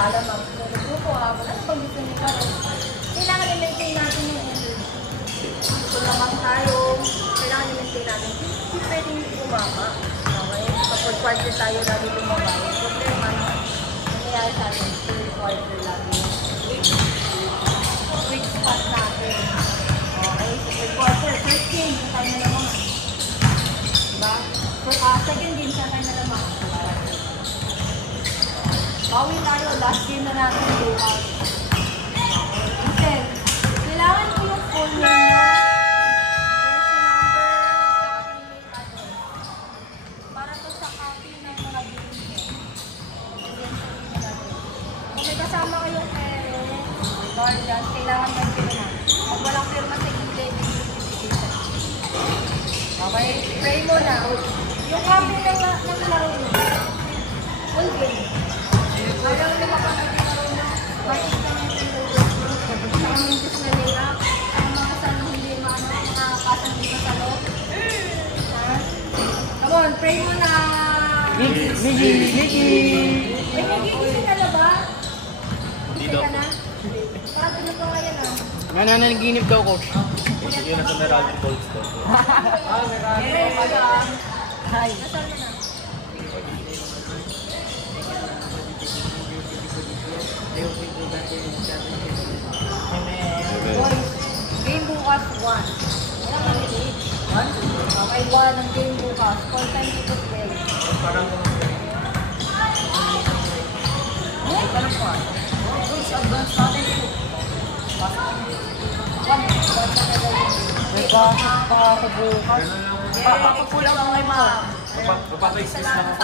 alam ang grupo ako. Ano pag gusto nila? Kailangan i-maintain natin yung energy. Kung naman tayo, kailangan i-maintain natin. Hindi pwedeng bumaba. Okay? Kapag quarter tayo lagi bumaba. Yung problema na nangyayari sa atin, third quarter lagi. Weak spot natin. Okay? So third quarter, first game, tayo na naman. Diba? Second game, tayo na naman. Bawi tayo, last game na natin bukas. Then, kailangan mo yung full name mo, jersey number, para to sa copy ng mga games mo. Kung may kasama kayong guardian, kailangan ng firma. Pag walang firma sa gilid, okay? Pray mo na. Yung copy ng laro mo, full game. Ayaw nila pa nagkakaroon na makikita ng communities na nila ang mga salong hindi makakasang dito sa loob. Come on, pray mo na! Miggy! Ay, nagigising ka na ba? Gising ka na? Paano na pa ngayon ah? Nananaginip daw, coach. Sige na sa Meralin Balls to. Yes! Hi! Nasal mo na? Boys, game bukas 1. Wala kami late. 1? Okay, 1 ang game bukas. Call time dito 12. Parang Ay, parang po. Coach, advance natin ito. May pasok pa ako bukas. Papapulang ang may ma'am. Papatay-sis na.